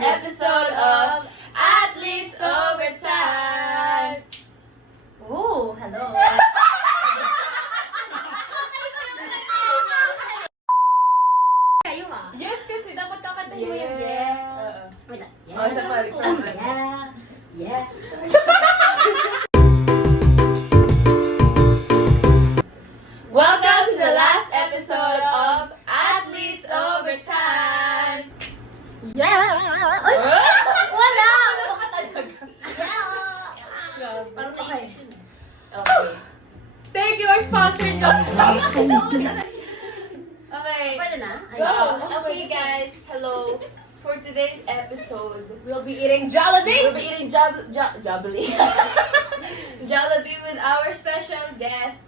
episode of Athletes Overtime! Oh, hello. Kayo ha? Yes, kasi dapat kakantahin mo yung Yeah. yeah. Wait lang. Oh, isa pa. Yeah. Welcome to the last episode of Athletes Overtime! Yeah. Ay, wala. Ano ka talaga? Yeah. Parang Okay. Okay. Thank you, our sponsor, Okay. Pwede na? Ay, Okay guys, hello. For today's episode, We'll be eating Jollibee. we'll be eating Jollibee. Jollibee with our special guest,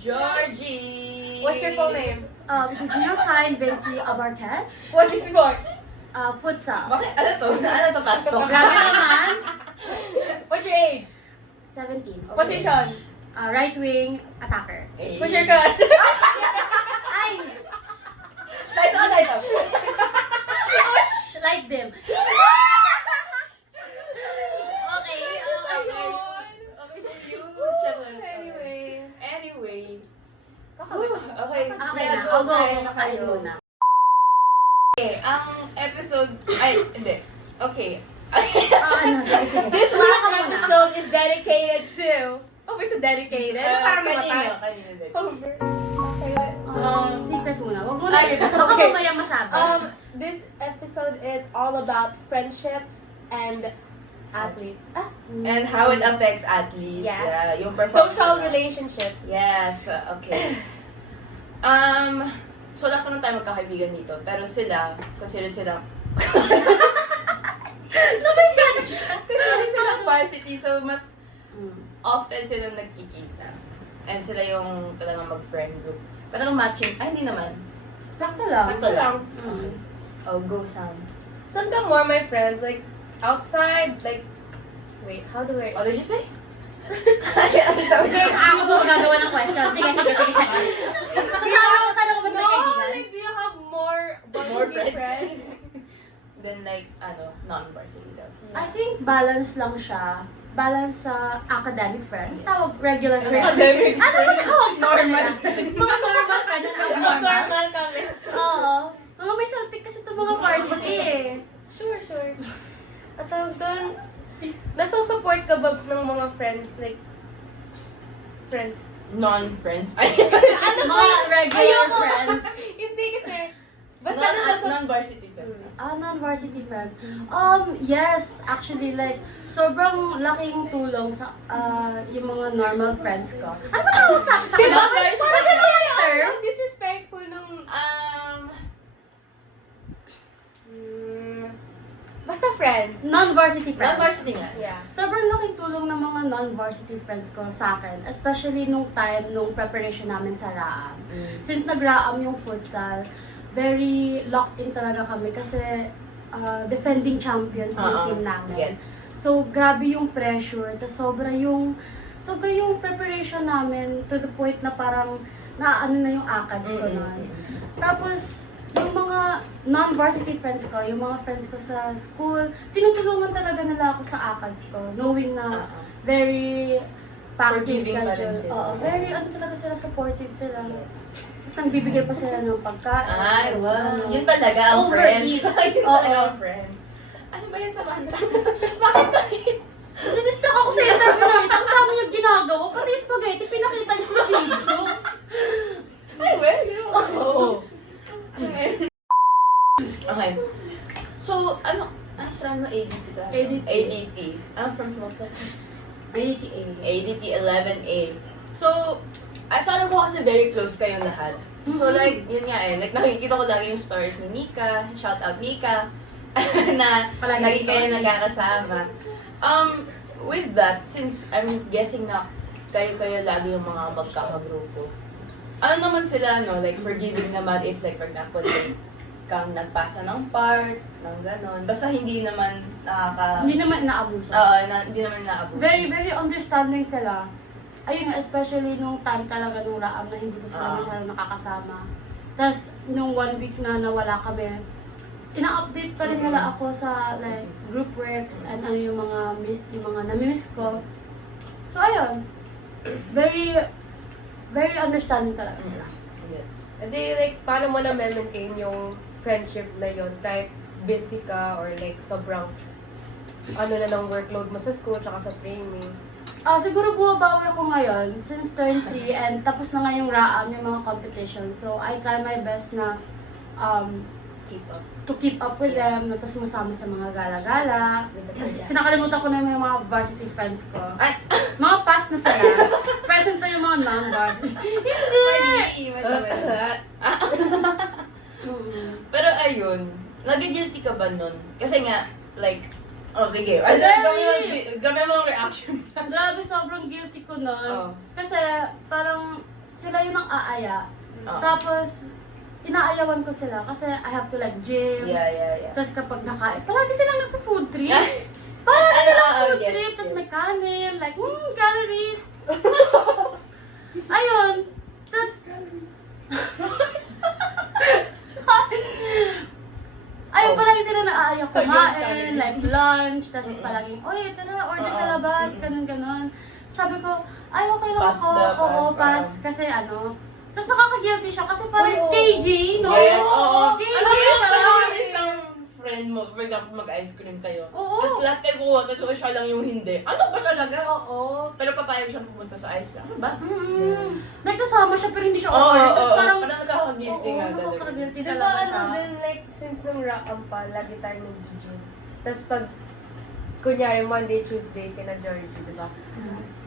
Georgie. What's your full name? Georgina Kine Vinci Abarquez. What's your sport? Futsal. Bakit? Ano to? Ano to, Pasto? Grabe naman. What's your age? 17. Okay. Position? Right wing attacker. Eh. What's your crush? Ay! Tayo sa tayo. Light dim. Okay. Anyway. Kakawit. Okay. Okay Yeah, na. go, I'll go. kaya na Kakain kayo. muna. Okay, ang episode, ay, hindi. Okay. Sige. This last episode is dedicated to... Oh, we're so dedicated. Parang kanino din. Secret muna. Wag mo na. Ay, Baka okay. mamaya masabi. This episode is all about friendships and athletes. And how it affects athletes. Yes. Yung performance Social nila. relationships. Yes, okay. So lahat naman tayo magkakaibigan dito. Pero sila, considered silang... considered silang varsity, so mas often silang nagkikita. And sila yung talagang mag-friend group. Talagang matching, ay hindi naman. Sakto lang. Sakto lang. Mm. Oh, go Sam. Some of more my friends, like, outside, like... Wait, how do I... What did you say? Okay, ako po magagawa ng question. Sige. Saan ako ba may No, kaibigan? like, do you have more More varsity friends. Then like, non-varsity daw. I think balance lang siya. Balance sa academic friends. Tawag regular friends. Academic Ano ba tawag sa Normal kanila? friends. Mga normal friends and abnormal. Normal kami. Oo. Mga may saltik kasi itong mga varsity eh. Sure. At tawag doon, nasusupport ka ba ng mga friends, like, friends? Non-friends. Mga regular Ayoko. friends. Hindi kasi, basta nasusupport. Non-varsity friends. Non-varsity friend. Yes, actually, like, sobrang laking tulong sa yung mga normal friends ko. Ano ba tawag sa akin? Non-varsity Parang ganun yung term. Ang disrespectful ng, basta friends. Non-varsity friends. Non-varsity nga. Yeah. Sobrang laking tulong ng mga non-varsity friends ko sa akin. Especially nung preparation namin sa RAAM. Since nag-RAAM yung futsal, very locked in talaga kami kasi defending champions yung team namin. Gets. So, grabe yung pressure. Tapos sobra yung preparation namin to the point na parang naano na yung ACADS ko nun. Tapos, yung mga non-varsity friends ko, yung mga friends ko sa school, tinutulungan talaga nila ako sa ACADS ko. Knowing na very packed yung Forgiving pa rin schedule. sila. Oo, very talaga sila, supportive sila. Tapos nagbibigay pa sila ng pagkain. Ay, wow. Ano. Yun talaga ang friends. Overeat. Yun Oo. talaga ang friends. Ano ba yun sa banda? Bakit ba yun? Nadistract ako sa interview na isang dami niya ginagawa. Pati yung spaghetti, pinakita niya sa video. Ay, well, ginawa ko. Oo. Okay. So, ano strand mo? ADT ka? ADT. ADT. I'm from Smoke ADTA. ADT 11A. So, asalan ko kasi very close kayong lahat. So like, yun nga eh, like nakikita ko lagi yung stories ni Mika, shout out Mika, na Palagi lagi kayo story. nagkakasama. With that, since I'm guessing na kayo lagi yung mga magkakagrupo, ano naman sila, no? Like, forgiving naman if like, for example, like, kang nagpasa ng part, ng ganon. Basta hindi naman Hindi naman naabuso. hindi naman naabuso. Very, very understanding sila. Ayun nga, especially nung time talaga nung raam na hindi ko sila masyadong nakakasama. Tapos, nung 1 week na nawala kami, ina-update pa rin nila ako sa like group works and ano yung mga nami-miss ko. So ayun, very very understanding talaga sila. Yes. Hindi, like, paano mo na maintain yung friendship na yun kahit busy ka or like sobrang ano na ng workload mo sa school tsaka sa training? Siguro bumabawi ako ngayon since turn 3 and tapos na nga yung RAAM, yung mga competition. So I try my best na Keep up. to keep up with them, na tapos masama sa mga gala-gala. Tapos kinakalimutan ko na yung mga varsity friends ko. Ay! Mga past na sila. Present na yung mga non-varsity. Hindi! Mm-mm. Pero ayun, nag-guilty ka ba nun? Kasi nga, like, oh sige, grabe mo ang reaction. Grabe, sobrang guilty ko nun. Oh. Kasi parang sila yung ang aaya. Oh. Tapos, inaayawan ko sila kasi I have to like gym. Yeah. Tapos kapag nakain, palagi silang nagpo-food trip. Ay. Palagi silang Ah, food yes, trip, tapos yes. may kanin, like, calories. Ayun. Tapos, ayun, palagi sila naaaya kumain, like lunch, tapos palaging, oy, tara, order sa labas, ganun. Sabi ko, ay, okay lang Pass ako. the Oo, pass, pass. Kasi ano, tapos nakaka-guilty siya kasi parang Oo. KG, no? Yeah, oo. KG, Alam mo, parang parang isang friend mo, for example, mag-ice cream kayo. Oo. Tapos lahat kayo kuha, tapos siya lang yung hindi. Ano ba talaga? Oo. Pero papayag siyang pumunta sa ice cream. Ano ba? Nagsasama siya pero hindi siya Oo, awkward. oo, Tapos oo. parang, Parang nakaka-guilty nga talaga. nakaka-guilty Di ba talaga siya. ano din, like, since nung RAAM pa, lagi tayo nag-gym. Tapos pag, kunyari, Monday, Tuesday, kina Georgie, di ba?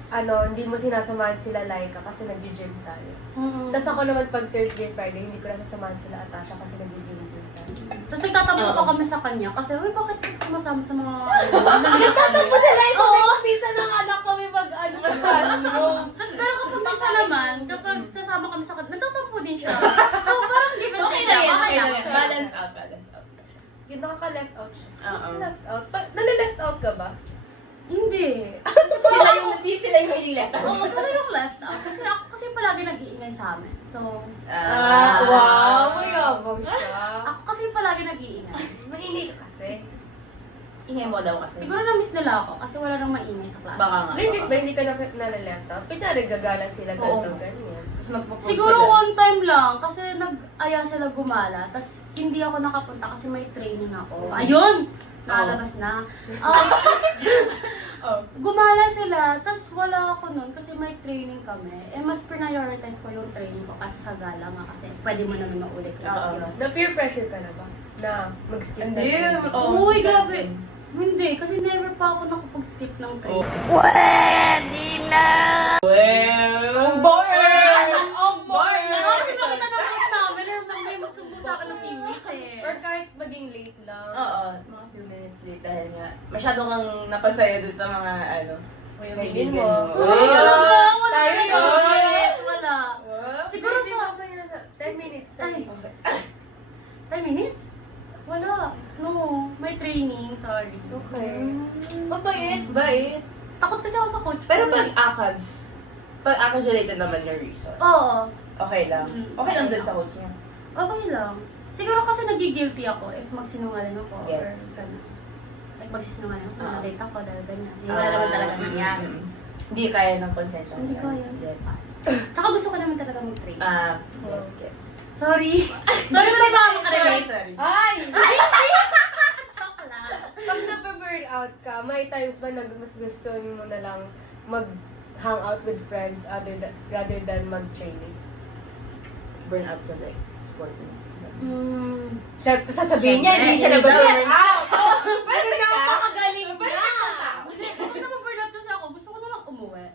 Ano, hindi mo sinasamahan sila Laika kasi nag-gym tayo. Tapos ako naman pag Thursday, Friday, hindi ko nasasamahan sila Atasha kasi nag-gym din tayo. Tapos nagtatampo Oo. pa kami sa kanya kasi, uy, bakit sumasama sa mga... Nagtatampo sila isa Oo. pizza ng anak ko may mag-ano sa classroom. Tapos pero kapag may siya naman, kapag sasama kami sa kanya, nagtatampo din siya. So parang give and Okay take lang lang, yan, okay okay lang. lang yan. Balance out. Yung nakaka-left out siya. Oo. Left out? Nala-left out ka ba? Hindi. Sila yung inilet. Oo, pero yung left out. Kasi ako kasi palagi nag-iingay sa amin. So, Wow! May yabang siya. ako kasi palagi nag-iingay. Mainit ka kasi. Ingay mo daw kasi. Siguro na-miss nila ako kasi wala nang maingay sa klase. Baka nga. Legit baka. ba hindi ka nala-left out? Kunyari gagala sila ganito, Oo. ganyan. Tapos magpo-post Siguro sila. one time lang kasi nag-aya sila gumala. Tapos hindi ako nakapunta kasi may training ako. Ayun! Nakalabas na. Oh. Gumala sila, tapos wala ako nun kasi may training kami. Eh, mas prioritize ko yung training ko kasi sa gala nga kasi pwede mo naman maulit yung Oo. yun. Na-peer pressure ka na ba? Na mag-skip na Hindi. training? Oo, Uy, si grabe. Captain. Hindi, kasi never pa ako nakapag-skip ng training. Well, Ang bored! Ang bored na Kasi episode. nakita ng coach namin, may magsumbong sa akin ng teammate eh. Or kahit maging late lang. Oo, mga few minutes late dahil nga masyado kang napasaya doon sa mga ano. Kaibigan Kaibigan mo. mo. Wala Tayo talaga. yun. Wala. Siguro Hindi sa... ba yan? 10 minutes na. Ay. Okay. 10 minutes? Wala. No, may training, sorry. Okay. Mabait. Bait. Takot kasi ako sa coach. Pero pag ACADS related naman yung reason. Oo. Okay lang. Mm. Okay lang din sa coach niya. Okay lang. Siguro kasi nagigilty ako if magsinungaling ako. Yes. Or like magsisinungaling ako, Ah. late ako dahil ganyan. Wala naman talaga nangyari. Hindi kaya ng konsensya. Hindi kaya. Gets. Tsaka gusto ko naman talaga mag-train. Gets. Sorry. Sorry mo na ka rin. Sorry. Ay! Joke lang. Pag na-burn out ka, may times ba na mas gusto mo na lang mag-hang out with friends rather than mag-training? Burnout sa like sport. Siyempre, sasabihin niya, hindi siya Siyempre, na-burn hindi out. Pwede ka. Napakagaling Pwede niya. ka. Hindi, kapag na-burnout kasi ako, gusto ko na lang umuwi.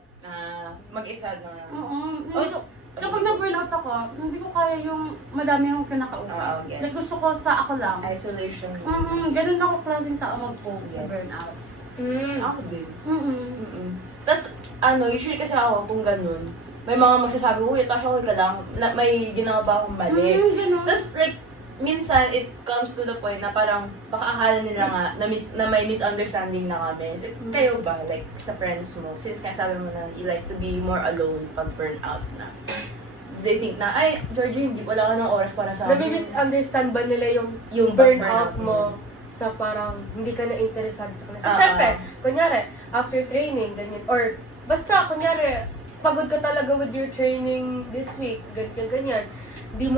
Mag-isa na. Oo. Kapag na-burnout ako, hindi ko kaya yung madami yung kinakausap. Oo, gets. Like, gusto ko sa ako lang. Isolation. Ganun ako klaseng tao mag-focus sa Yes. burnout. Ako din. Mm-mm. Tapos, usually kasi ako kung ganun, may mga magsasabi, uy, Tasha, okay ka lang. May ginawa ba akong mali? Ganun. Tapos, like, minsan, it comes to the point na parang, baka akala nila nga, na may misunderstanding na kami. Like, kayo ba, like, sa friends mo? Since nga sabi mo na, you like to be more alone pag burnout na. they think na, ay, Georgie, hindi, wala ka ng oras para sa akin. Nami-misunderstand ba nila yung burnout burnout mo sa parang hindi ka na interesado sa kanila. So, Ah, syempre, kunyari, after training, ganyan, or basta, kunyari, pagod ka talaga with your training this week, ganyan. Di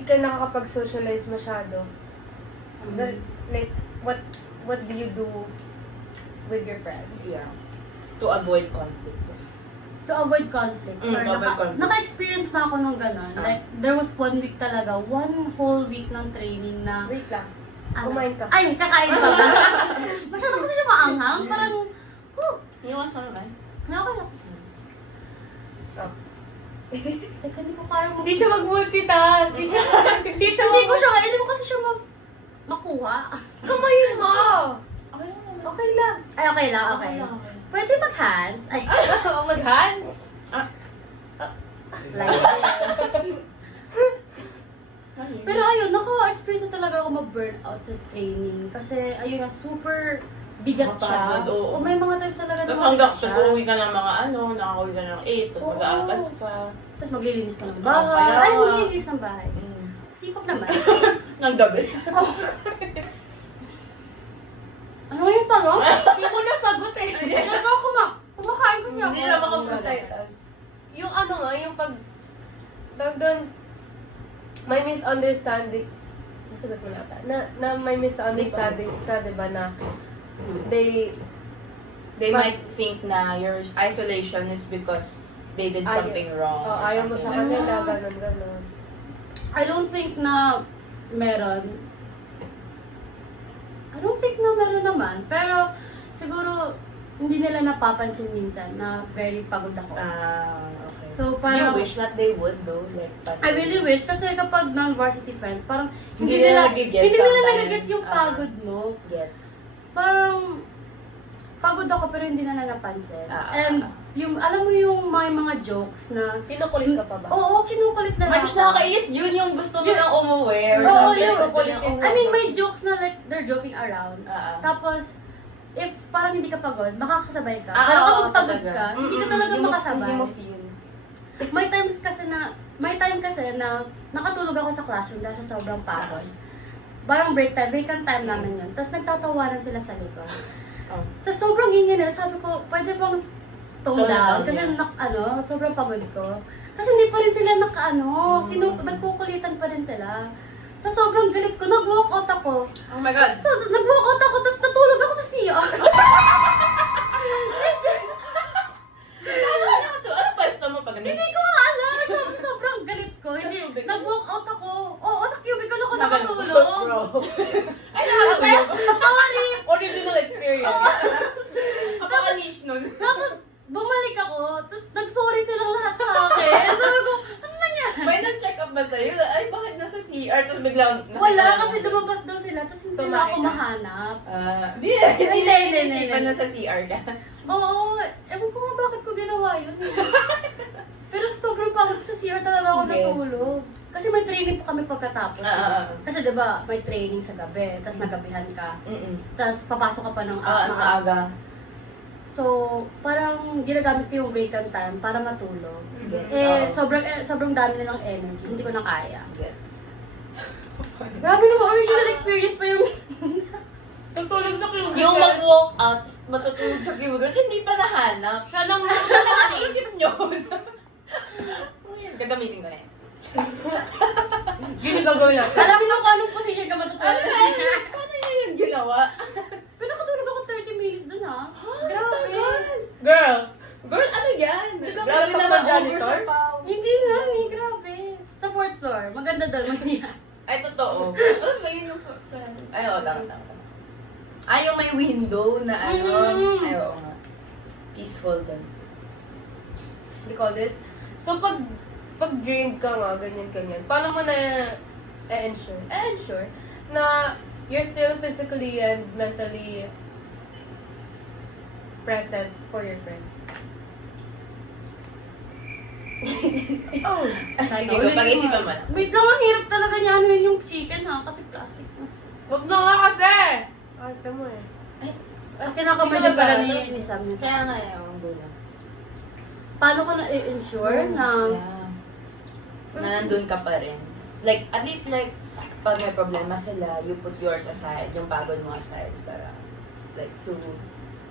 ka nakakapag-socialize masyado. Like, what do you do with your friends? Yeah. To avoid conflict. To avoid conflict. Or to avoid conflict. Naka-experience na ako nung gano'n. Ah. Like, there was 1 week talaga, 1 whole week ng training na... Wait lang. ano, Kumain ka. Ay, kakain pa ba? Masyado kasi siya maanghang. Parang, You want some, right? okay lang. Oh. Teka, hindi ko kaya Hindi siya mag-multitask. Hindi ko siya, hindi mo kasi siya makuha. Kamayin mo! Okay lang naman. Okay lang. Ay, okay lang, okay. lang, okay. Pwede mag-hands. Ay, Mag-hands? like Pero ayun, naka-experience na talaga ako ma-burnout sa training. Kasi ayun na, super bigat siya. Mapagod, oo. O may mga times talaga Tapos na hanggang mabigat siya. uuwi ka ng mga nakauwi ka ng 8, tapos Oo. mag-aakats ka. Tapos maglilinis ka ng Oo, bahay. kaya Ay, nga. maglilinis ng bahay. Sipag naman. Ng gabi. Oh. Ano yung tanong? Hindi mo nasagot eh. Nagawa ko kumakain ko niya. Hindi na makapag-multitask. Yung ano nga, yung pag... doon, may misunderstanding. Nasagot mo na ata. Na may misunderstandings ka, di ba, na they... They might think na your isolation is because they did something wrong. Oh, ayaw mo sa Something like kanila, ganun. I don't think na meron. I don't think na meron naman. Pero siguro hindi nila napapansin minsan na very pagod ako. okay. So You parang wish that they would though? Like, I really wish kasi kapag non-varsity friends, parang Hindi nila nagigets hindi nila sometimes. nagigets yung pagod mo. Gets. Parang pagod ako pero hindi nila napansin. And Ah. yung alam mo yung may mga jokes na Kinukulit ka pa ba? oo, kinukulit na May lang gusto ako. nakakainis yun yung gusto mo nang umuwi. Or Oo, something. yun. Gusto nilang umuwi. I mean, may jokes na like they're joking around. Ah. Tapos, if parang hindi ka pagod, makakasabay ka. Ah, Pero oo, kapag pagod talaga. ka, hindi ka talaga Hindi mo- makasabay. Hindi mo feel. May time kasi na nakatulog ako sa classroom dahil sa sobrang pagod. Parang break time, vacant time namin yun. Tapos nagtatawanan sila sa likod. Oh. Tapos sobrang ingay nila. Sabi ko, pwede bang tone Tone down? down, Kasi yeah. sobrang pagod ko. Kasi hindi pa rin sila nagkukulitan pa rin sila. Tapos sobrang galit ko, nag-walk out ako. Oh my God. So, nag-walk out ako, tapos natulog ako sa CR. Ano pa gusto mo pag Hindi ko nga alam. Sobrang galit ko. Hindi, cubicle? nag-walk out ako. Oo, sa cubicle ako Bro. nakatulog. Ay, nakatulog. Sorry. Original experience. Kapaka-niche nun. Tapos, bumalik ako. Tapos, nag-sorry silang lahat sa akin. Sabi ko, ano nangyari? May nag-check up ba sa'yo? Ay, bakit nasa CR? Tapos biglang... Wala, kasi lumabas daw sila. Tapos, hindi na ako Tumae ka. mahanap. Hindi, Hindi. naisipan na sa CR ka. Oo, ewan ko nga bakit ko ginawa yun. Pero sobrang pagod ko sa CR talaga ako Yes. natulog. Kasi may training pa kami pagkatapos. Ah. Kasi diba, may training sa gabi, tapos nagabihan ka. Mm-mm. Tapos papasok ka pa ng Ang aga. So, parang ginagamit ko yung vacant time para matulog. Gets. Sobrang dami nilang energy. Hindi ko na kaya. Gets. Grabe naman, original experience pa yung... Tutulog na kayo. Yung mag-walk out, matutulog sa cubicle, kasi hindi pa nahanap. Siya lang Siya lang naisip nyo. Gagamitin ko na yan. Yun yung gagawin natin. Alam mo kung anong position ka matutulog. Paano nyo yun ginawa? Pero nakatulog ako 30 minutes dun ah. Grabe. Girl, Girl, ano yan? Grabe naman, janitor. Hindi na, grabe. Sa 4th floor, maganda doon. Maganda. Ay, totoo. Ano ba yun yung... Ay, oo, tama. Ay, yung may window na ano. Ay, oo nga. Peaceful doon. we call this. So, pag drained ka nga, ganyan. Paano mo na ensure na you're still physically and mentally present for your friends? Oh. Sige, pag-isipan mo na. Wait lang, ang hirap talaga niya ano yun yung chicken ha, kasi plastic na. Huwag na nga kasi! Arte mo eh. Kinakamay din pala ni Sam yun. Kaya nga yung gulo. Paano ko na i-ensure na Yeah. na nandun ka pa rin. Like, at least like, pag may problema sila, you put yours aside, yung pagod mo aside, para, like, to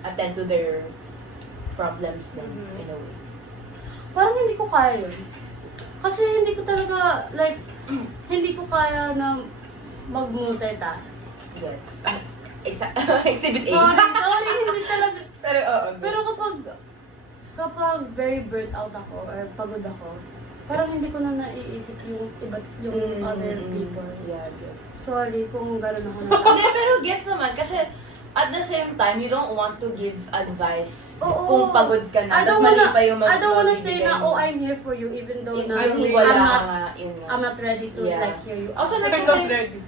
attend to their problems din, in a way. Parang hindi ko kaya yun. Kasi hindi ko talaga, like, hindi ko kaya na mag-multitask. Yes. Exhibit A. Sorry, hindi talaga. Pero, oo. Pero kapag very burnt out ako or pagod ako, parang hindi ko na naiisip yung other people. Yeah, gets. Sorry kung gano'n ako na. Hindi, pero gets naman, kasi at the same time, you don't want to give advice Oo. kung pagod ka na, tapos mali pa yung I don't wanna say magbibigay na, mo. oh, I'm here for you, even though na Yung wala I'm ka not, nga, yun nga. I'm not ready to Yeah. like hear you. Also, like, I'm kasi, not ready.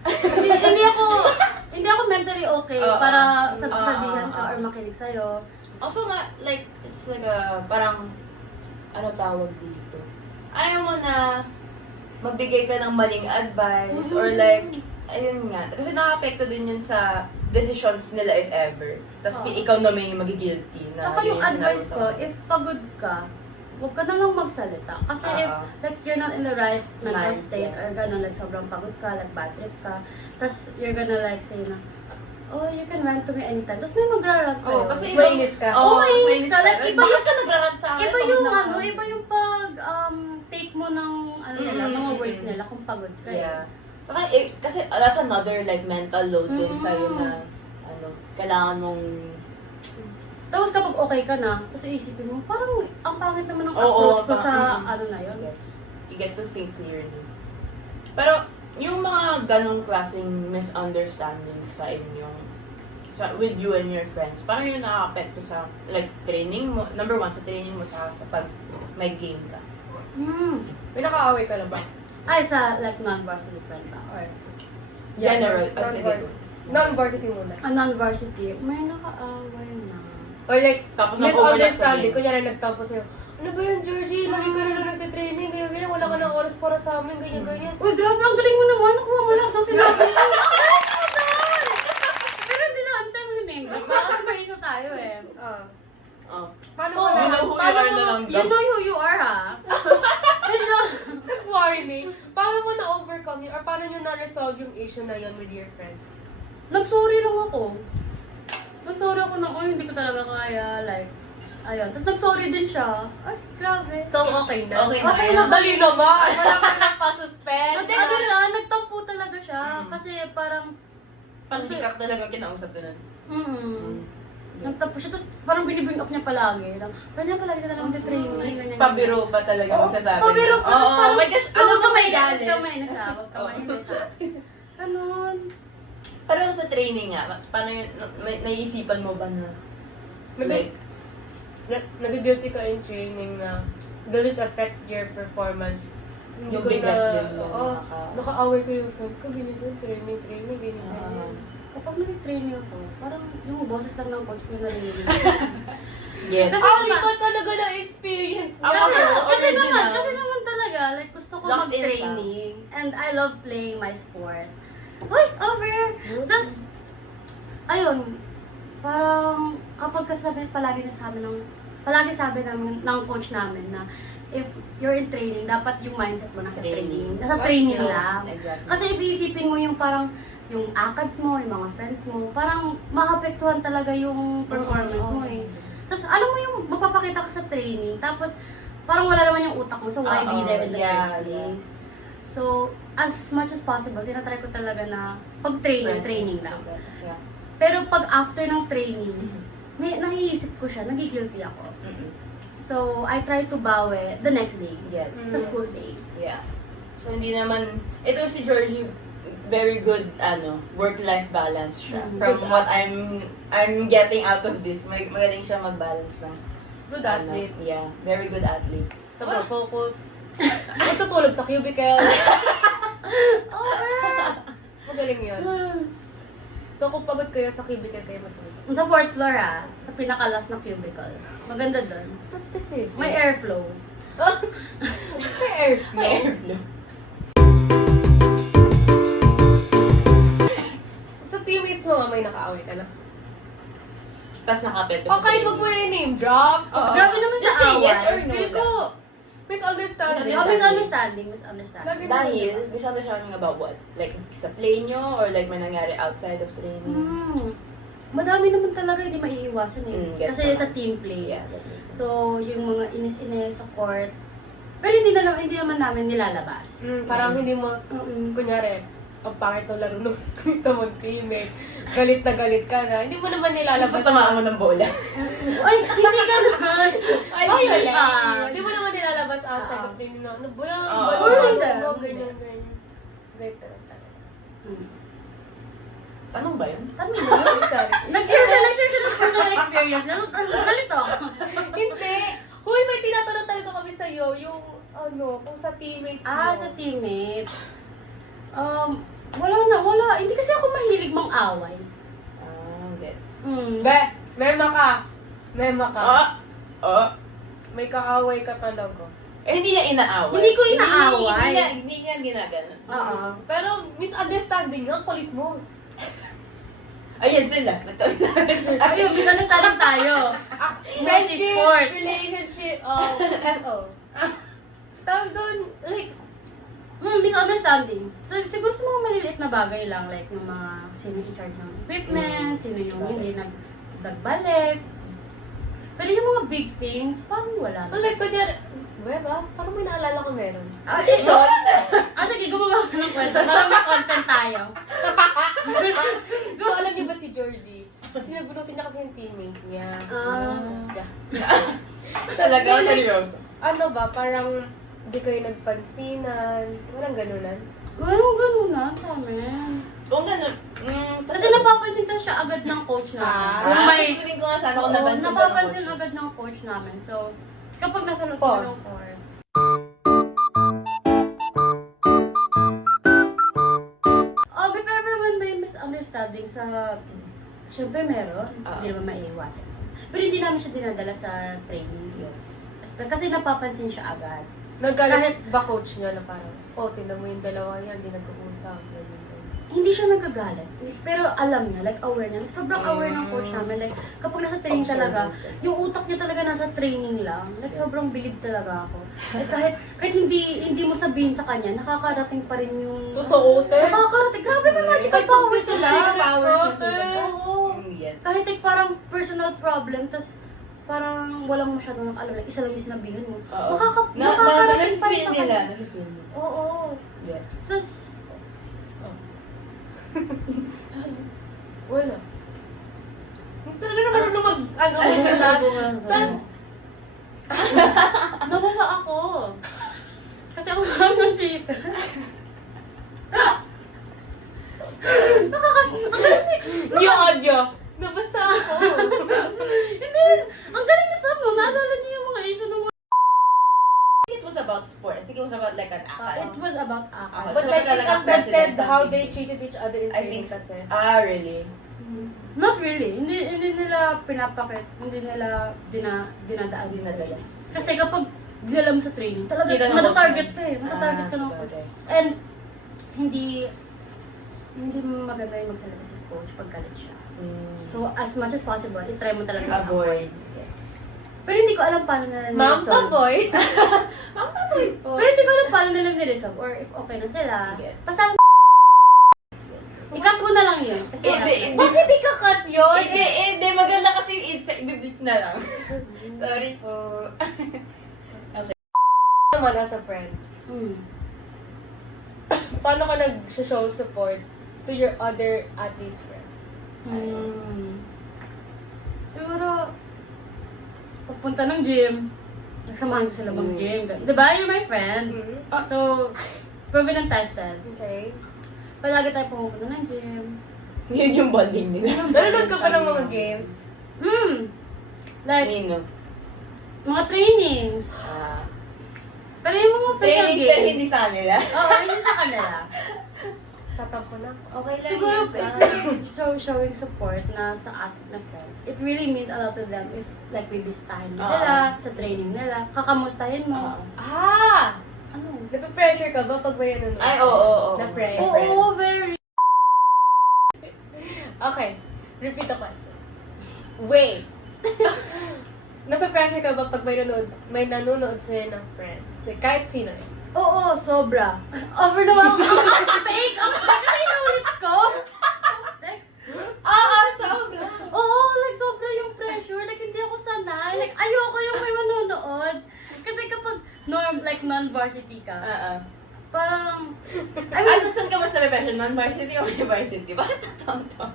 hindi ako mentally okay Oo. para Oo, sabihan ka oo. or makinig sa'yo. also nga, like, it's like a, parang, ano tawag dito? Ayaw mo na magbigay ka ng maling advice, or like, ayun nga. Kasi nakapekto din yun sa decisions nila if ever. Tapos Oo. ikaw naman yung magigilty na Saka yung sinabi advice sa ko, kanila. if pagod ka, huwag ka na lang magsalita. Kasi if, Oo. like, you're not in the right mental Mind, state, yeah. or gano'n, like, sobrang pagod ka, like, bad trip ka, tas you're gonna, like, say na, oh, you can rant to me anytime. Tapos may magra-rant sa'yo. Oo, kasi Mas mainis ka. Oo, mas mainis mainis ka. ka. Like, iba Bakit yung- ka nagrarant sa akin? Iba Pagod yung na ako. iba yung pag take mo ng mga Mm-mm. words nila kung pagod ka. Yeah. Saka, kasi that's another like mental load din sa'yo na, ano, kailangan mong, Tapos kapag okay ka na, tapos iisipin mo, parang ang pangit naman ng Oo, approach ko sa parang, ano na yun. you get to think clearly. Pero, yung mga ganong klaseng misunderstandings sa inyong, with you and your friends, parang yun nakaka-apekto sa, like, training mo, number one, sa training mo, sa pag may game ka. May nakaaway ka na ba? Ay, sa like non-varsity friend ba? Or General, sige. Non-varsity muna. non-varsity, may nakaaway na. Or like, Tapos misunderstanding. na-overlap sa Kunyari nagtampo sa'yo, ano ba yan, Georgie? Lagi ka na lang nagtitraining, ganyan-ganyan. Wala ka ng oras para sa amin, ganyan-ganyan. Uy, grabe, ang galing mo naman. Nakuha mo lahat ng sinabi mo. Pero hindi na antay mo ni Menggo. Baka may isa tayo eh. Oh. Paano Oh, mo You na? know who you Paano are na mo, lang. You know who you are, ha? You know. warning, paano mo na-overcome yun? Or paano nyo na-resolve yung issue na yun with your friend? Nag-sorry lang ako. Nag-sorry ako na, oh, hindi ko talaga kaya, like, ayun. Tapos nag-sorry din siya. Ay, grabe. So, okay na. Okay na. Okay na. Dali naman. Wala ka nang pa-suspend. Nag-ano siya, nagtampo talaga siya. Mm. Kasi parang, Pantikak talaga kinausap na. nagtampo siya. Tapos parang binibring up niya palagi. Lang, ganyan palagi ka na lang training. Ganyan. Pabiro pa talaga Oo, magsasabi. pabiro pa. Oo, Parang, my gosh, huwag ka may mainis, galit. huwag ka mainis ha. Huwag ka Oo. mainis ha. Ganon. Pero sa training nga, paano yun, naiisipan mo ba na, like, Nag-guilty ka in training na does it affect your performance? Hindi yung ko bigat na, din na oo, nakaaway ko yung friend ko, ganyan, training, ganyan. Kapag nag-training ako, parang yung boses lang ng coach ko yung narinig. Yes. Kasi Ang iba talaga na experience niya. Ako na, original. Kasi naman talaga, like gusto ko Locked in mag-training. And I love playing my sport. Uy, over! Tapos, ayun, parang kapag kasabi palagi sabi namin ng coach namin na if you're in training, dapat yung mindset mo nasa training. Nasa training lang. Exactly. Kasi if isipin mo yung parang yung akads mo, yung mga friends mo, parang maapektuhan talaga yung performance mo eh. Tapos alam mo yung magpapakita ka sa training, tapos parang wala naman yung utak mo, so why be there in the first place? So, as much as possible, tinatry ko talaga na pag-training lang. Yeah. Pero pag after ng training, naiisip ko siya, nagigilty ako. So, I try to bawi the next day. Yes. Sa school day. Yeah. So, hindi naman, ito si Georgie, very good, work-life balance siya. Mm. From what I'm getting out of this, magaling siya mag-balance ng, Good athlete. Yeah, very good athlete. Sobrang focus. Matutulog sa cubicle. Magaling yun. So, kung pagod kayo sa cubicle kayo matulog. Sa fourth floor ha, sa pinakalas na cubicle. Maganda doon. That's specific. May airflow. May airflow. May airflow. Sa teammates mo, may nakaaway ka na. Tapos nakapit. Okay, wag mo yung name drop. Oo. Grabe naman Just sa say away. yes or no Feel lang. ko, Misunderstanding. Oh, Misunderstanding. misunderstanding. Dahil, misunderstanding about what? Like, sa play nyo or like may nangyari outside of training? Hmm. Madami naman talaga hindi maiiwasan eh. Gets Kasi naman. sa team play. Yeah, that makes sense. So, yung mga inis-inis sa court, pero hindi naman namin nilalabas. Parang hindi mo, kunyari, ang pangit ng laro nung sa mong teammate, galit na galit ka na, hindi mo naman nilalabas. Basta tamaan mo ng bola. Ay, hindi ganun. Ay, wala. Hindi mo naman nilalabas outside of training na, ano ba yan? Oo. Ganyan, ganyan. Ganyan talaga. Tanong ba yun? Ano ba? Sorry. Nag-share siya ng personal experience. Nalito. Hindi! Huy, may tinatanong talaga kami sa'yo, yung ano, kung sa teammate mo. Sa teammate. Wala. Hindi kasi ako mahilig mang-away. Gets. Be, mema ka. Mema ka. May kaaway ka talaga. Eh, hindi niya inaaway. Hindi ko inaaway. Hindi niya ginagano. Pero misunderstanding nga, kulit mo. Ayan sila. Nagkamisunderstanding. Ayun, misunderstanding tayo. Friend is sport. Relationship, FO. Tawag doon, like, Misunderstanding. So, siguro sa mga maliliit na bagay lang, like yung mga sino i-charge ng equipment, sino yung hindi nagbalik. Pero yung mga big things, parang wala. like, kunyari, ba? Parang may naalala ko meron. Sige, gumawa ka ng kwento para may content tayo. So, alam niyo ba si Georgie? Kasi nabunutin niya kasi yung teammate niya. Talaga, seryoso. Ano ba, parang hindi kayo nagpansinan, walang ganunan. Walang ganunan kami. Kung gano'n, Kasi napapansin ka siya agad ng coach namin. Kung may... Feeling ko nga sana kung Oo, napansin ko napapansin agad ng coach namin. So, kapag nasa loob Pause. ng court. If ever when may misunderstanding sa... Siyempre meron. Hindi naman maiiwasan. Pero hindi namin siya dinadala sa training. Kasi napapansin siya agad. Naggalit ba coach niya na parang, tingnan mo yung dalawa yan, hindi nag-uusap. ganyan. Hindi siya nagagalit. Pero alam niya, like aware niya. Like, sobrang aware ng coach namin. Like, kapag nasa training talaga, yung utak niya talaga nasa training lang. Like, sobrang believe talaga ako. Like, kahit hindi mo sabihin sa kanya, nakakarating pa rin yung... Totoo, te. Nakakarating. Grabe, may magical powers sila. powers sila. Oo. Kahit like, parang personal problem, tas parang walang masyadong alam. Like, isa lang yung sinabihan mo. Nakakarating pa rin sa kanya. Oo. Yes. Tas, Wala. Talaga naman Tas, nawala ako. Kasi ako parang ng cheater. yung audio, nabasa ako. Hindi, ang galing na sa mo. Naalala niyo yung mga issue ng It was about sport. I think it was about like an It was about akal. But like, it affected how they treated each other in I training think kasi. really? Not really. Hindi nila pinapakit. Hindi nila dinadaan sa nila. Kasi kapag dinala mo sa training, talaga Kita ng matatarget coach. ka eh. Matatarget ka ng coach. sabagay. And hindi maganda yung magsalita si coach pag galit siya. So, as much as possible, i-try mo talaga Avoid. Yes. Pero hindi ko alam paano nila Ma'am niresolve. boy. Pero hindi ko alam paano nila niresolve or if okay na sila. Yes. Basta, ikat mo na lang yun. Kasi Hindi. Bakit ikakat yun? Hindi. Maganda kasi ibibit na lang. Sorry po. Naman as a friend, paano ka nag-show support to your other athlete friends? Siguro, pagpunta ng gym, nagsamahan ko sila mag-gym. Diba? You're my friend. So, proven and tested. Okay. Palagi tayo pumupunta ng gym. Yun yung bonding nila. Nanonood ka pa ng mga games? Like, Nino. mga trainings. Pero yung mga official Trainings pero games. hindi sa kanila. Oo, hindi sa kanila. Tatampo na. Okay lang Siguro, yun, if you're showing support na sa ating na friend, it really means a lot to them if, like, bibisitahin mo sila, sa training nila, kakamustahin mo. Ano? Nape-pressure ka ba pag may nanonood? Ay, oo. Na-friend. Oo, very. Okay. Repeat the question. Wait. nape-pressure ka ba pag may nanonood sa'yo ng friends? Kahit sino eh. Oo, sobra. Over naman ako. Ang fake! Ang kasi inulit ko. Sobra. Oo, like sobra yung pressure. Like hindi ako sanay. Like ayoko yung may manonood. Kasi kapag non-varsity ka, parang, Saan ka mas nape-pressure? Non-varsity o varsity? Bakit totoo to?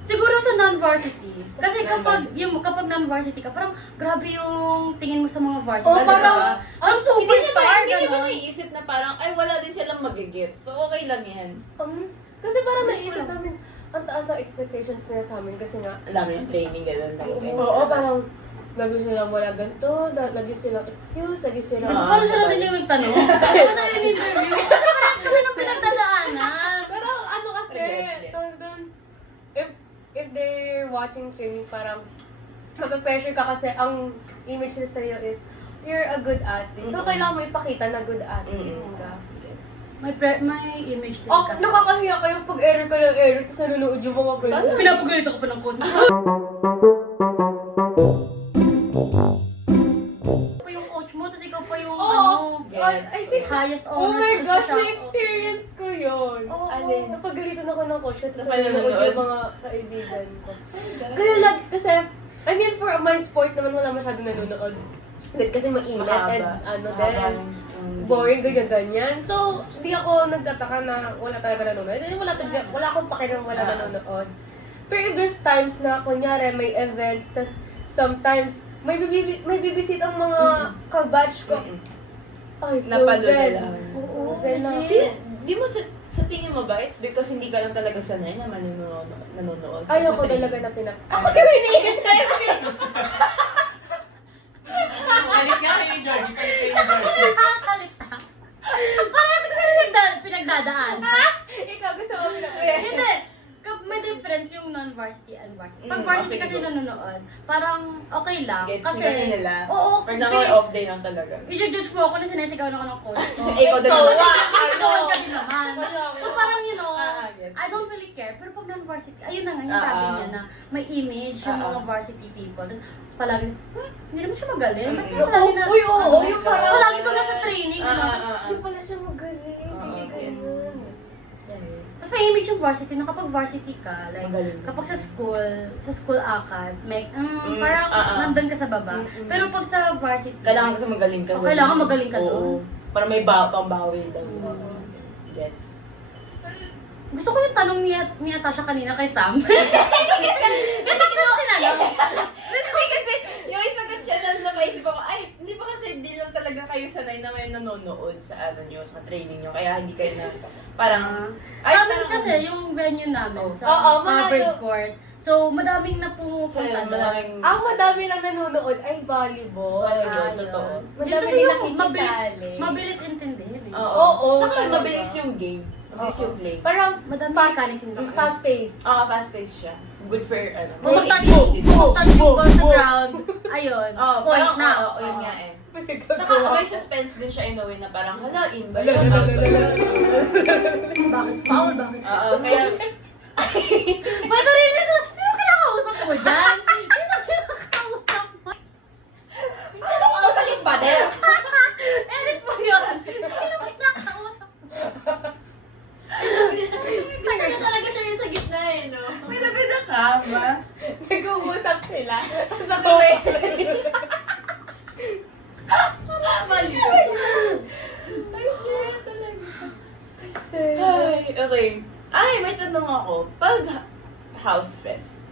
siguro sa non-varsity. Kasi kapag non-varsity ka, parang grabe yung tingin mo sa mga varsity. Oo, parang, ang superstar, Hindi mo gano'n. naiisip na parang, ay wala din silang magigit. So okay lang yan. Kasi parang naisip namin, ang taas ang expectations nila sa amin kasi nga, Alam mo yung training gano'n. oo, parang, lagi silang wala ganito, lagi silang excuse, lagi silang... Paano siya natin yung nagtanong? Paano siya yung interview? Kasi parang kami nang pinagdadaanan. Pero ano kasi, Yes. tawag doon, if they're watching training, parang mape-pressure ka kasi ang image nila sa'yo is, you're a good athlete. So, kailangan mo ipakita na good athlete ka. May image din Oh, kasi. nakakahiya kayo pag error ka ng error tapos nanonood yung mga friends. Tapos pinapagalit ako pa ng coach. Pa yung coach mo, tapos ikaw pa yung I think, highest oh honors. my sa gosh, shop. na-experience ko yun. Oo. Alin, napagalitan ako ng coach at Sa nanonood panonood? yung mga kaibigan ko. Kasi, I mean, for my sport naman wala masyadong nanonood. Kasi mainit and boring, ganyan-ganyan. So, di ako nagtataka na wala talaga nanonood. Wala akong pakialam wala nanonood. Pero if there's times na, kunyari, may events, tas sometimes, may bibisit ang mga ka-batch ko. Ay, Napalo Frozen. lang. Oo, Frozen na. legit. Di mo sa tingin mo ba, it's because hindi ka lang talaga sanay na nanonood? Ayoko talaga na Ako din iniinit na Balik nga kayo ni Jordy. Balik kayo ni Jordy. Nakasalita. Parang kasi pinagdadaan. Ikaw gusto mo pinakuya. Hindi. May difference yung non-varsity and varsity. Pag varsity okay, kasi go. nanonood, parang okay lang. Gets Kasi, kasi nila. oo, Pag naka off day lang talaga. i-judge mo ako na sinisigaw na ako ng coach. Ikaw din Ikaw, naman. Ikaw ka din naman. Wala, So parang, you know, Gets. I don't really care. Pero pag non-varsity, ayun na nga yung sabi niya na may image yung mga varsity people. Tapos palagi, hindi naman siya magaling. Ba't siya palagi na, Uy, oo, Oh my yung God. parang... palagi to nasa training. Diba? Hindi pala siya magaling. Hindi ganyan. Tapos may image yung varsity na kapag varsity ka, like, Magaling. kapag sa school akad, parang nandun ka sa baba. Pero pag sa varsity, Kailangan kasi magaling ka. Oh, kailangan magaling ka doon. Para may pambawi daw. Gets. gusto ko yung tanong ni Atasha kanina kay Sam. Kasi sinanong. Hindi kasi, yung isa ko siya na napaisip ako, ay, hindi ba kasi di lang talaga kayo sanay na may nanonood sa nyo, sa training nyo, kaya hindi kayo na, parang, Sa amin kasi, yung venue namin, sa Oo, covered malayo. court. So, madaming na so, pumupunta doon. maraming, Ang madami lang nanonood ay volleyball. Volleyball, yun. totoo. Yun Madami kasi din yung nakikisali. mabilis intindihin eh. Oo. Saka talaga. mabilis yung game. Mabilis Oo. yung play. Parang Madami fast, mechanics yung sa fast-paced. Fast-paced siya. Good for, Kung mag-touch Go, yung ball sa ground, ayun, point parang, na. yun nga eh. Saka may suspense din siya in a way na parang, hala, in ba yun? Out ba yun? Bakit foul? Bakit? Kaya, Ba't really? Sino kinakausap mo dyan? Sino kinakausap mo? ano ko sa yung pader? Edit mo yun. Sino kinakausap mo? Kaya talaga siya yung sa gitna eh, no? May labi na ka ba? Nag-uusap sila. Sa tuloy. Maliw. Ay, okay. Ay, may tanong ako. Pag house fest,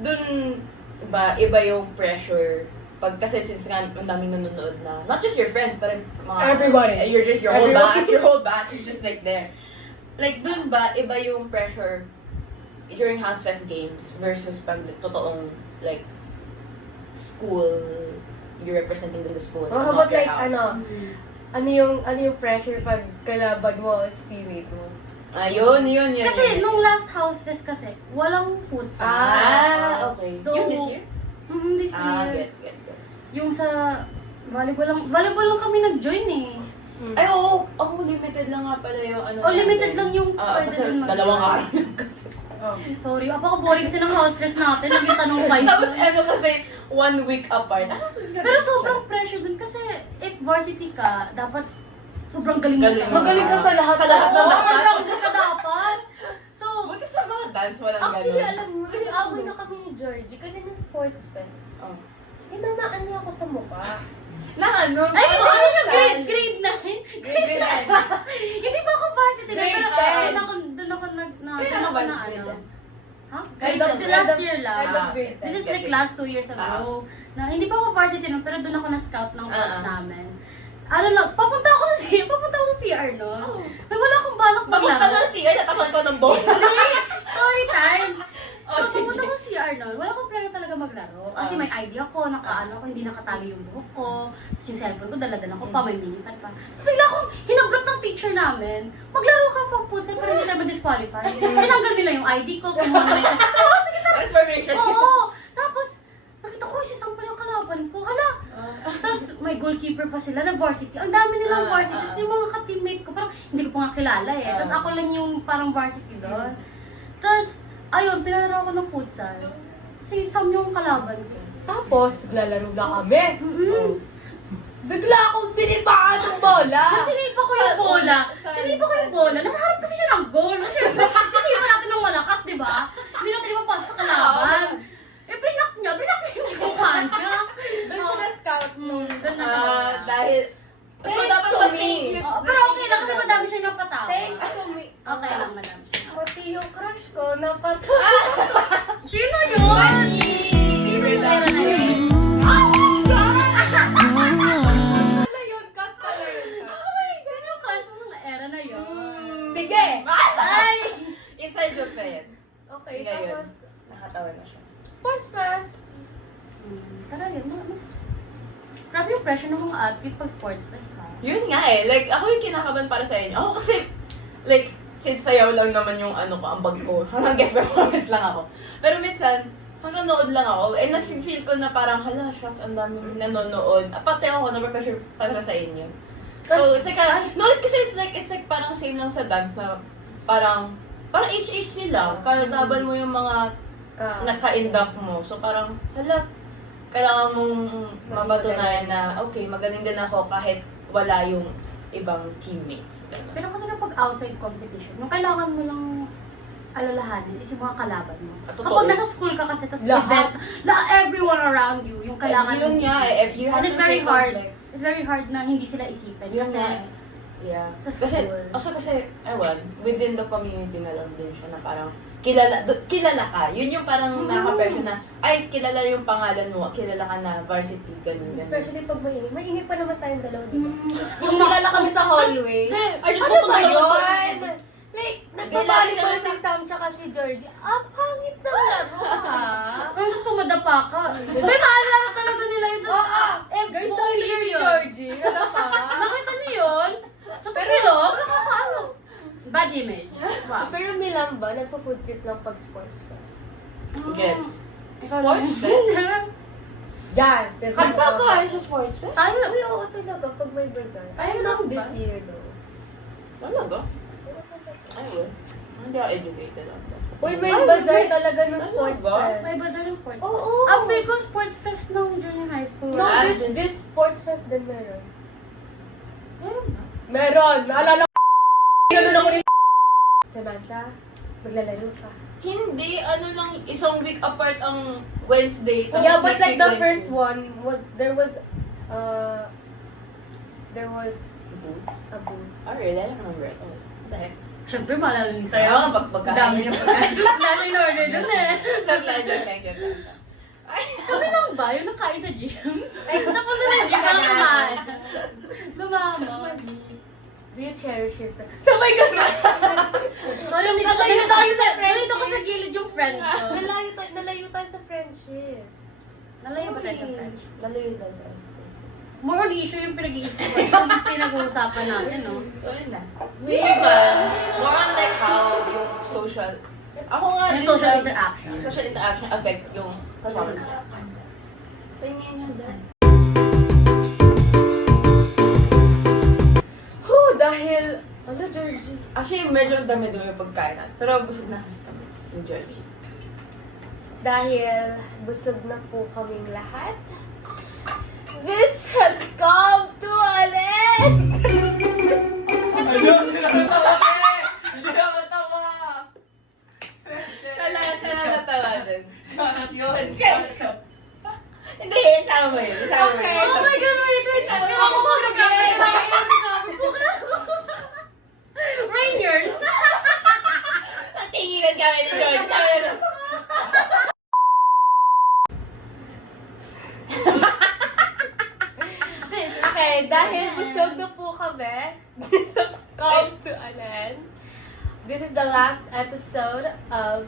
dun ba iba yung pressure? Pag kasi since nga ang daming nanonood na, not just your friends, but mga... Everybody. You're just, your whole batch, your whole batch is just like there. Like, dun ba iba yung pressure during house fest games versus pag totoong, like, school, you're representing the school, Oh, how not about your like, house. ano yung pressure pag kalaban mo, teammate mo? Yun. Kasi nung last house fest kasi, walang futsal. Okay. So, Yung this year? This year. Gets. Yung sa volleyball lang kami nag-join eh. Ay, oo. Limited lang nga pala yung ano. Limited lang yung pwede kasi dun mag- dalawang araw lang kasi. Sorry, apaka-boring kasi ng house fest natin. Naging tanong 5. Tapos kasi, 1 week apart. Pero sobrang pressure dun kasi if varsity ka, dapat sobrang galing Galing. ka. Magaling ka sa lahat. Sa lahat ng Oo, dapat. sobrang galing ka dapat. So, Buti sa mga dance, walang Actually, ganun. alam mo, nag-away na kami ni Georgie kasi na sports fest. Oh. Tinamaan niya ako sa mukha. Na ano? ay, ano, hindi yung saan? grade 9. Grade 10. Hindi pa ako varsity na, Grade pero 10. doon ako Kailan doon ako ba na grade ano. 10? Ha? Kind Grade of- the last kind of- year lang. kind of grade This is 10. like last 2 years ago. Na hindi pa ako varsity nun, pero doon ako na-scout ng coach namin. Ano lang, papunta ako sa CR nun. Oh. Na wala akong balak Papunta maglaro. lang siya, natapan ko ng ball. Story time! So, Okay. pumunta ko sa CR nun, wala akong plano talaga maglaro. Kasi may idea ko, nakaano ko, hindi nakatali yung buhok ko. Tapos yung cellphone ko, dala-dala ko pa, may minipad pa. So, bigla akong hinablot ng teacher namin. Maglaro ka for futsal, pero hindi tayo ma-disqualify. Tinanggal nila yung ID ko, kumuha na yung Transformation. Oo! Tapos, nakita ko si Sampal yung kalaban ko. Hala! Tapos, may goalkeeper pa sila na varsity. Ang dami nilang varsity. Tapos yung mga ka-teammate ko, parang hindi ko pa nga kilala eh. Tapos ako lang yung parang varsity doon. Tapos, ayun, pinalaro ako ng futsal. Si Sam yung kalaban ko. Tapos, naglalaro na kami. Bigla akong sinipaan ng bola. Nasinipa ko yung bola. Sinipa ko yung bola. Nasa harap kasi siya ng goal. Siyempre, sinipa natin ng malakas, di ba? Hindi natin mapasok sa kalaban. Eh, brinak niya yung mukha niya. Doon siya na-scout nung... Doon na talaga. Dahil, so Thanks dapat to mag-thank me. you. Oo, pero okay lang kasi madami siya napatawa. Thanks to me. Okay lang, madami siya. Pati yung crush ko, napatawa. Sino yun? Sino yung era na yun? Pala yun, cut pala yun. Sino yung crush mo nung era na yun? Sige! Ay! Inside joke pa yan. Okay, Ngayon, tapos, nakatawa na siya. sports fest. Pero yun, mas... Grabe yung pressure ng mga athlete pag sports fest ha. Yun nga eh. Like, ako yung kinakaban para sa inyo. Ako kasi, like, since sayaw lang naman yung ano ko, ambag ko. Hanggang guest performance lang ako. Pero minsan, hanggang nood lang ako. And na-feel ko na parang, hala, shucks, ang daming nanonood. Pati ako, na-pressure para sa inyo. So, it's like, no, kasi it's like parang same lang sa dance na parang HH sila. Kalaban mo yung mga naka-induct mo. So, parang, hala, kailangan mong mapatunayan na, okay, magaling din ako kahit wala yung ibang teammates. Ganun. Pero kasi kapag outside competition, yung kailangan mo lang alalahanin is yung mga kalaban mo. Totoo. Kapag nasa school ka kasi, tapos Lahat. event, everyone around you, yung kailangan Yun mo nga isipin. eh. You have And it's to very think hard. of, like, It's very hard na hindi sila isipin. yun Kasi, nga eh. Yeah. sa Kasi, school. also kasi, ewan, within the community na lang din siya na parang, kilala ka. Yun yung parang nakaka-pressure na, ay, kilala yung pangalan mo, kilala ka na varsity, ganun, ganun. Especially pag maingay. Maingay pa naman tayong dalawa, di ba? yung Kilala kami sa hallway. Ay, Diyos Ano ko, ba pag- yun? Like, nagpapali Kailangan ko si na- Sam tsaka si Georgie. Pangit na laro ha. Kung gusto madapa ka. May maalala talaga nila yun. Guys, buong tayo year si yun. Georgie. Ano pa? Nakita niyo yun? Sa Tupilo? Nakakaano? Bad image. Wow. Pero Milan ba, nagpo-food trip lang pag sports fest? Gets. Ikaw Sports lang. fest? Yan. Kan pa kain sa sports fest? Tayo lang. Uy, oo talaga, pag may bazaar. Ay, Not lang this ba? year though. Talaga? Ay, well. Hindi ako educated on that. Uy, may Ay, bazaar may- talaga ng sports ba? fest. May bazaar yung sports Oo. fest. Ang feel ko sports fest nung junior high school. No, Ah, this sports fest din meron. Meron ba? Meron! Naalala ko ganun ako ni Samantha, maglalaro ka. Hindi, ano lang, isang week apart ang Wednesday. tapos Yeah, but next like week the Wednesday. first one was, there was Boots? a booth. Oh, really? I don't remember it. Oh, what the heck? Siyempre, maalala ni Sam. Kaya nga, pagkain. Dami siya pagkain. Dami siya in-order dun eh. Joke lang, joke lang, joke lang. Kami lang ba yung nakain sa gym? Ay, napunta na gym para kumain. Lumama. Do you cherish your friend? So my God! Sorry, nalito ko sa gilid yung friend ko. Nalayo tayo sa friendship. Nalayo ba tayo sa friendship? Lalayo lang tayo. More on issue yung pinag-iisipan. Yung pinag-uusapan natin, no? Sorry na. Hindi naman. More on like how yung social... Ako nga Yung din social lang, interaction. social interaction affect yung performance niya. Pahingin nga dahil. Dahil, ano Georgie? Actually, medyo dami-dumi yung pagkain natin. Pero busog na kasi kami ni Georgie. Dahil busog na po kaming lahat, this has come to an end! Ano? Siya lang natawa eh! Siya lang natawa! Siya lang natawa dun. Bakit yun? Hindi, isama mo yun. Isama mo Okay. yun. Oh my God, wait. Sabi Ako mo, ko nag-gagawin. Sabi ko Rainier. Natinginan kami ni George. Sabi na, Okay, dahil busog na po kami, this has come to an end. This is the last episode of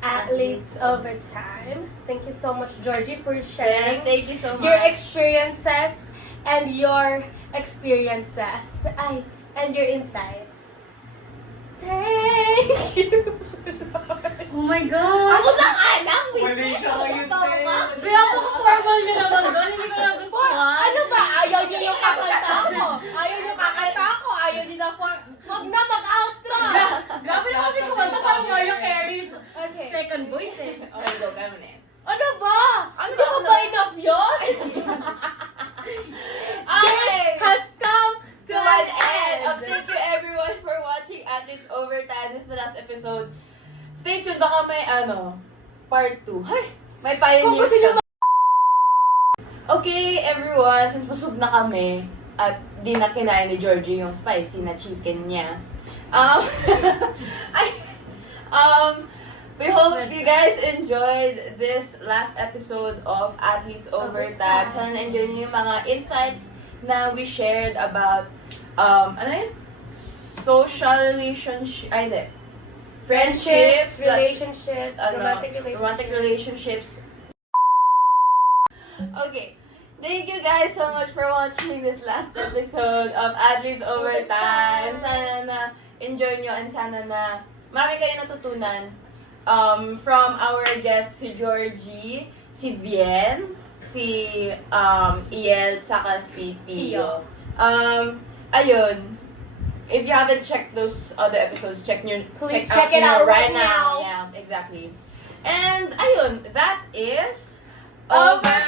Athletes Overtime. Thank you so much, Georgie, for sharing yes, thank you so much. your experiences and your and your insights. Thank you. Oh my God. Ako na alam, Mali siya ngayon, te. Be, ako formal niya naman doon. Hindi ko nagustuhan. Ano ba? Ayaw niyo yung kakanta ko. Ayaw niyo kakanta ko. Ayaw niyo na wag na mag-outro. Grabe naman si kumanta parang Mariah Carey. Okay. Second voice eh. Okay, go, kaya mo na yan. Ano ba? Ano Hindi ba? mo ba enough yun? Okay. Has come To an end. Thank you everyone for watching Athletes Overtime. This is the last episode. Stay tuned, baka may part 2. Hay, may Kung pioneers gusto niyo ka. Okay, everyone, since busog na kami at di na kinain ni Georgie yung spicy na chicken niya. We hope you guys enjoyed this last episode of Athletes Overtime. Sana na-enjoy niyo yung mga insights na we shared about ano yun? Social relationship, ay hindi. Friendships, relationships, romantic romantic relationships. relationships. Okay. Thank you guys so much for watching this last episode of Athletes Overtime. Sana na enjoy nyo and sana na marami kayo natutunan from our guests, si Georgie, si Vien, si Iel, saka si Tio. Ayun. If you haven't checked those other episodes, check Check it out right now. Yeah, exactly. And ayun, that is Over